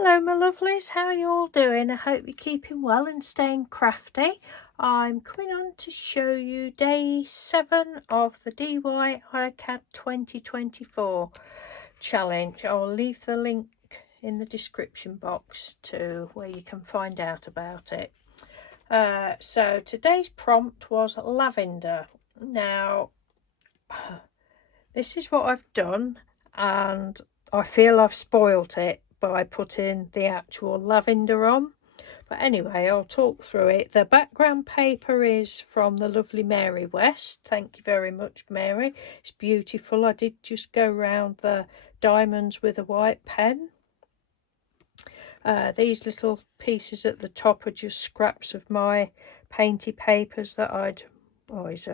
Hello my lovelies, how are you all doing? I hope you're keeping well and staying crafty. I'm coming on to show you day 7 of the DIY 2024 challenge. I'll leave the link in the description box to where you can find out about it. So today's prompt was lavender. Now this is what I've done, and I feel I've spoilt it by putting the actual lavender on. But anyway, I'll talk through it. The background paper is from the lovely Mary West. Thank you very much, Mary. It's beautiful. I did just go round the diamonds with a white pen. These little pieces at the top are just scraps of my Painty papers that I'd always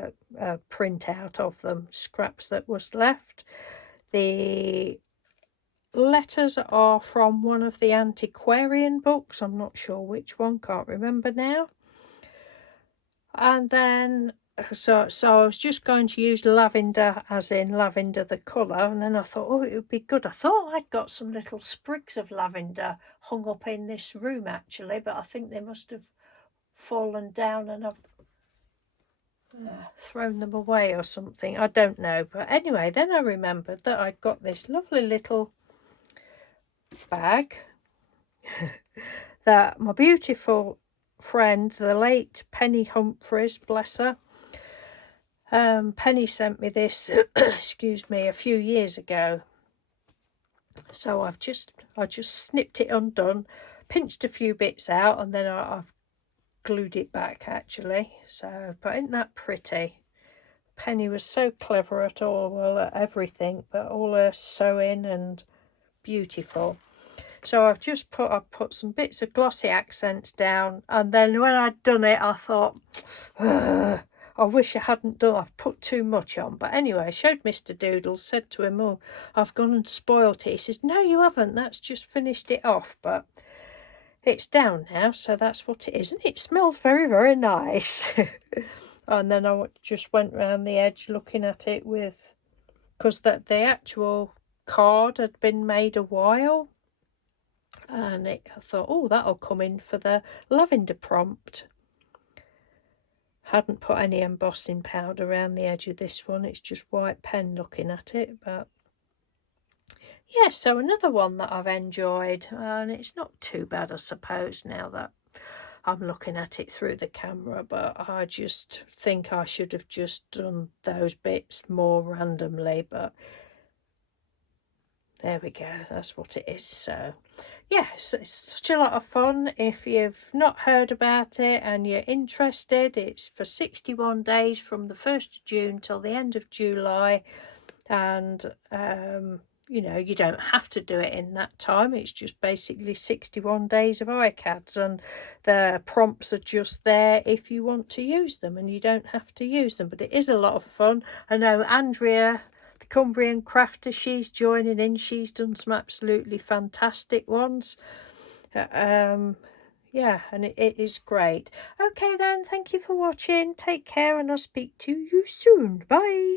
print out of them, scraps that was left. The letters are from one of the antiquarian books. I'm not sure which one, can't remember now. And then so I was just going to use lavender, as in lavender the colour, and then I thought, oh, it would be good. I thought I'd got some little sprigs of lavender hung up in this room actually, but I think they must have fallen down and I've thrown them away or something. I don't know. But anyway, then I remembered that I'd got this lovely little bag that my beautiful friend, the late Penny Humphreys, bless her, Penny sent me this excuse me, a few years ago. So I just snipped it undone, pinched a few bits out, and then I've glued it back actually. So, but isn't that pretty? Penny was so clever at everything, but all her sewing and beautiful. So I've put some bits of glossy accents down, and then when I'd done it I thought, I wish I hadn't done, I've put too much on. But anyway, I showed Mr. Doodles, said to him, oh, I've gone and spoilt it. He says, no you haven't, that's just finished it off. But it's down now, so that's what it is, and it smells very, very nice. And then I just went round the edge looking at it with, because the actual card had been made a while, and I thought, oh, that'll come in for the lavender prompt. Hadn't put any embossing powder around the edge of this one, it's just white pen looking at it. But yeah, so another one that I've enjoyed, and it's not too bad I suppose now that I'm looking at it through the camera, but I just think I should have just done those bits more randomly. But there we go, that's what it is. So yes, it's such a lot of fun. If you've not heard about it and you're interested, it's for 61 days from the 1st of June till the end of July. And you know, you don't have to do it in that time. It's just basically 61 days of iCads, and the prompts are just there if you want to use them, and you don't have to use them. But it is a lot of fun. I know Andrea, the Cumbrian crafter, she's joining in. She's done some absolutely fantastic ones. Yeah, and it is great. Okay then, thank you for watching. Take care, and I'll speak to you soon. Bye.